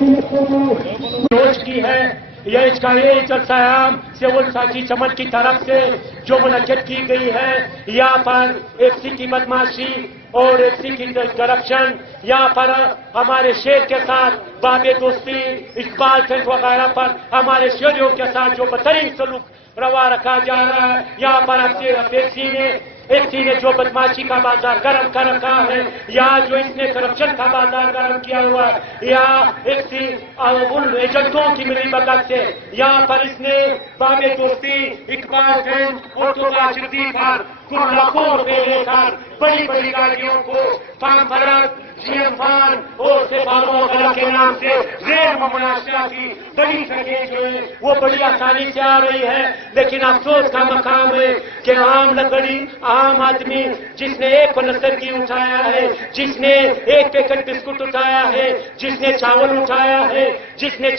روز کی ہے یہ اس کا یہ جلسہ عام سول ساجی چمن کی طرف سے جو منعقد کی گئی ہے، یہاں پر ایف سی کی بدماشی اور ایف سی کی کرپشن، یہاں پر ہمارے شیر کے ساتھ باب دوستی، اقبال فیلڈ وغیرہ پر ہمارے شہریوں کے ساتھ جو بدترین سلوک روا رکھا جا رہا ہے، یہاں پر ایف سی نے جو بدماشی کا بازار گرم کر رکھا ہے، یہاں جو اس نے کرپشن کا بازار گرم کیا ہوا ہے، یہاں ایف سی ان ایجنٹوں کی ملی بھگت سے یہاں پر اس نے باب دوستی، اقبال فیلڈ اور توبہ شدی پر کل لاکھوں روپے لے کر بڑی بڑی گاڑیوں کو فام فرق، جی ایم خان اور سپاہوں وغیرہ کے نام سے غیر ممناسبہ کی بڑی سڑکیں جو ہے وہ بڑی آسانی سے آ رہی ہے، لیکن افسوس کا مقام ہے کہ عام لکڑی، عام آدمی جس نے ایک پنستر کی اٹھایا ہے، جس نے ایک پیکٹ بسکٹ اٹھایا ہے، جس نے چاول اٹھایا ہے، جس نے